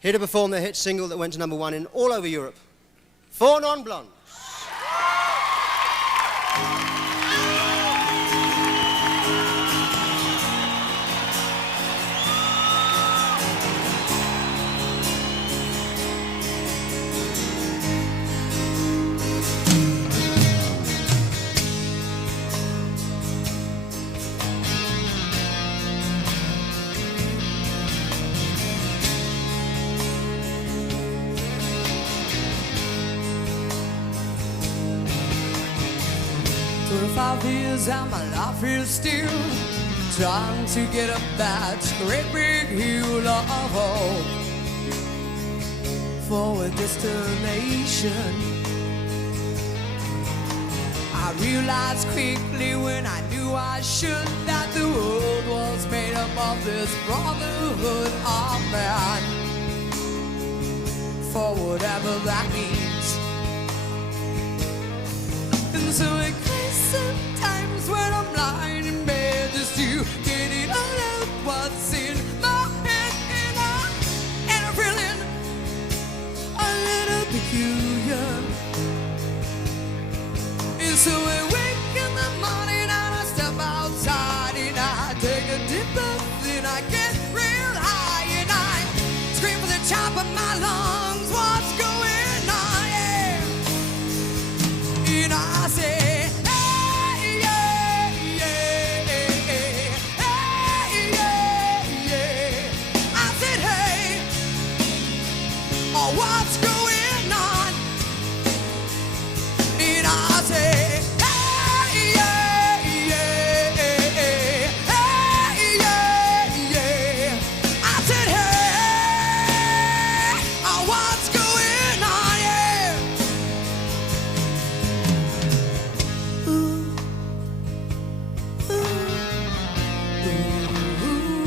here to perform their hit single that went to #1 in all over Europe, Four Non-Blondes. For 5 years and my life is still trying to get up that great big hill of hope for a destination. I realized quickly when I knew I should that the world was made up of this brotherhood of man, for whatever that means. And so it sometimes when I'm lying in bed just to get it all out what's in my head, and I'm feeling a little peculiar. And so I wake in the morning and I step outside and I take a deep breath and I get real high and I scream for the top of my lungs, what's going on, yeah. And I say, what's going on? And I say, hey, yeah, yeah, hey, yeah, yeah. I said, hey, what's going on? Yeah. Ooh, ooh, ooh, ooh.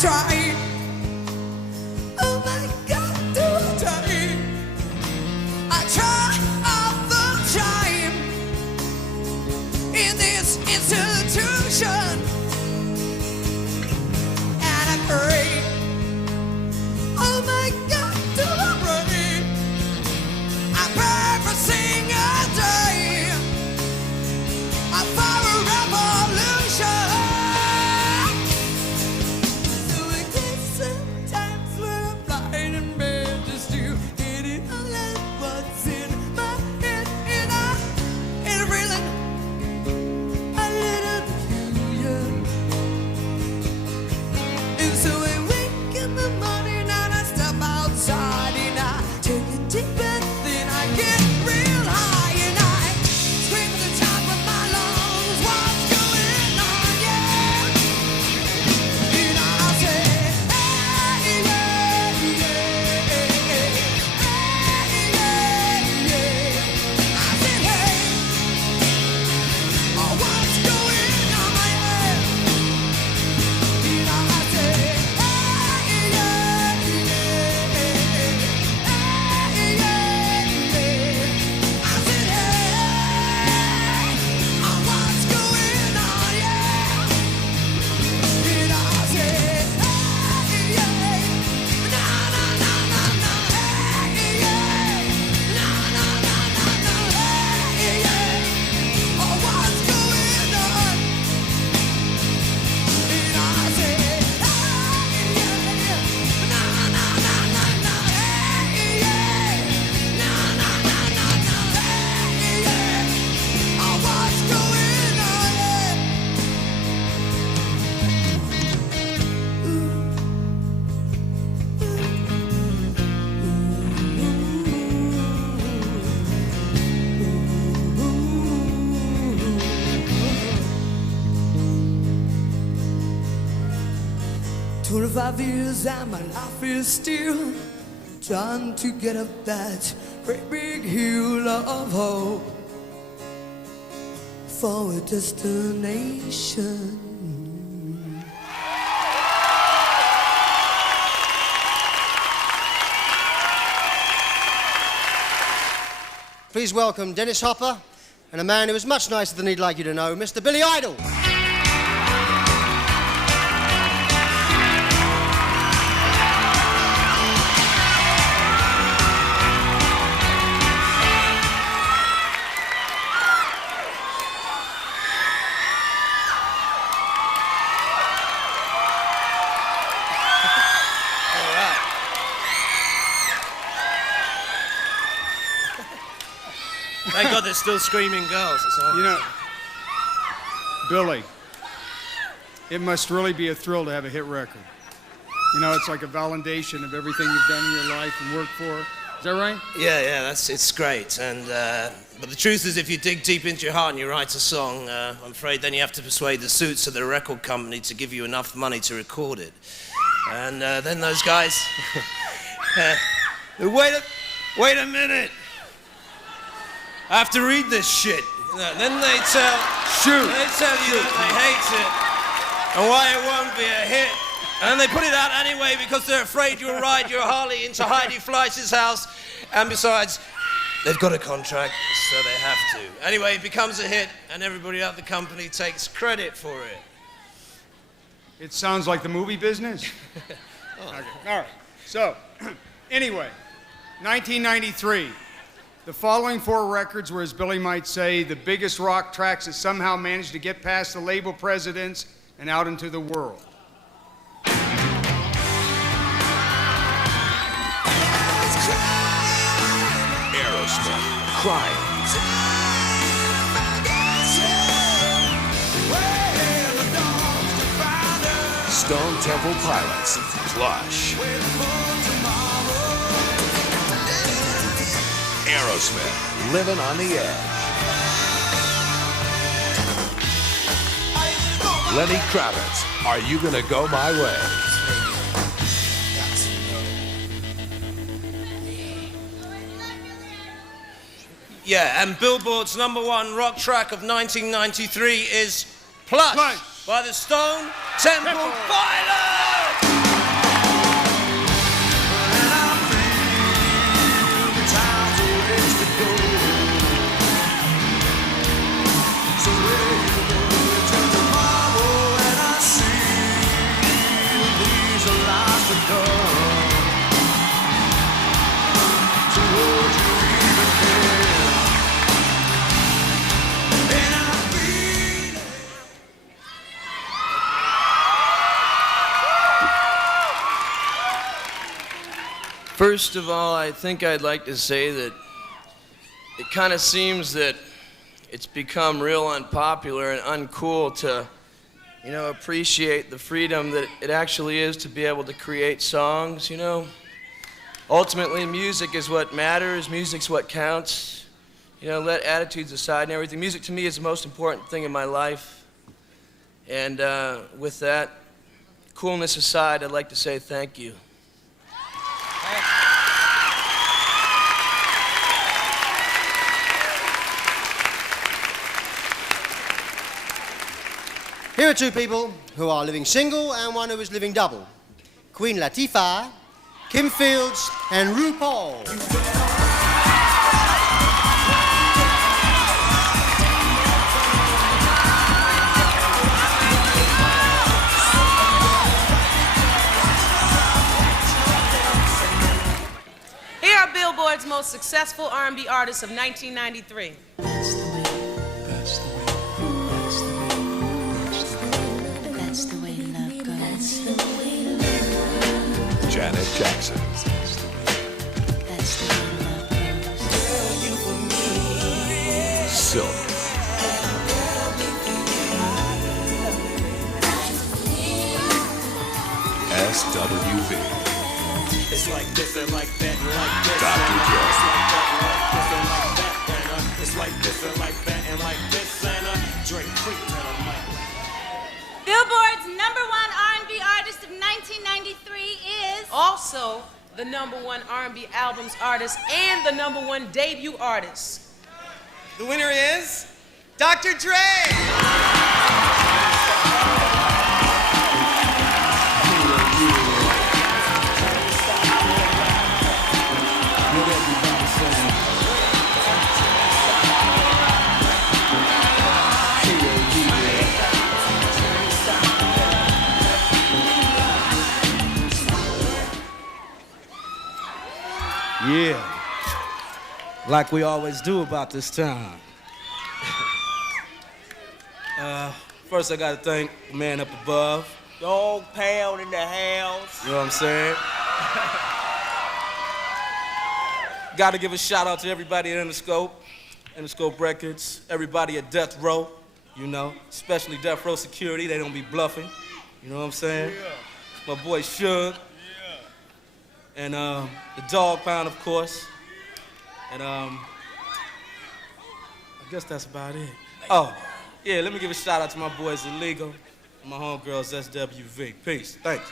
Try. Oh my God, do I try? I try all the time in this institution, and I pray. Oh my God, do I pray? I pray for single day for a revolution. For 5 years and my life is still trying to get up that great big hill of hope for a destination. Please welcome Dennis Hopper and a man who is much nicer than he'd like you to know, Mr. Billy Idol. Thank God there's still screaming girls. You know, Billy, it must really be a thrill to have a hit record. You know, it's like a validation of everything you've done in your life and worked for. Is that right? Yeah, it's great. And but the truth is, if you dig deep into your heart and you write a song, I'm afraid then you have to persuade the suits of the record company to give you enough money to record it. And then those guys, wait a minute. I have to read this shit. Then they tell you that they hate it and why it won't be a hit. And they put it out anyway because they're afraid you'll ride your Harley into Heidi Fleisch's house. And besides, they've got a contract, so they have to. Anyway, it becomes a hit and everybody at the company takes credit for it. It sounds like the movie business. Oh. Okay. All right. So, anyway, 1993. The following 4 records were, as Billy might say, the biggest rock tracks that somehow managed to get past the label presidents and out into the world. Aerosmith, Crying. Stone Temple Pilots, Plush. Aerosmith, Living on the Edge. Lenny Kravitz, Are You Gonna Go My Way? Yeah, and Billboard's #1 rock track of 1993 is Plush by the Stone Temple Pilots! First of all, I think I'd like to say that it kind of seems that it's become real unpopular and uncool to, you know, appreciate the freedom that it actually is to be able to create songs, you know. Ultimately, music is what matters, music's what counts. You know, let attitudes aside and everything. Music to me is the most important thing in my life. And with that, coolness aside, I'd like to say thank you. Here are 2 people who are living single and one who is living double. Queen Latifah, Kim Fields, and RuPaul. Here are Billboard's most successful R&B artists of 1993. Janet Jackson. Silk. SWV. It's like this and like that and like this. Dr. Dre. It's like this and like that and like this and Drake Creek and I'm like. Billboard's #1 R&B artist of 1993 is Also, the #1 R&B albums artist and the #1 debut artist. The winner is Dr. Dr. Dre. Yeah, like we always do about this time. First I gotta thank the man up above. Dog pound in the house. You know what I'm saying? Gotta give a shout out to everybody at Interscope Records, everybody at Death Row, you know, especially Death Row Security, they don't be bluffing. You know what I'm saying? Yeah. My boy Suge. And the Dog Pound, of course. And I guess that's about it. Oh, yeah, let me give a shout out to my boys Illegal and my homegirls SWV. Peace. Thanks.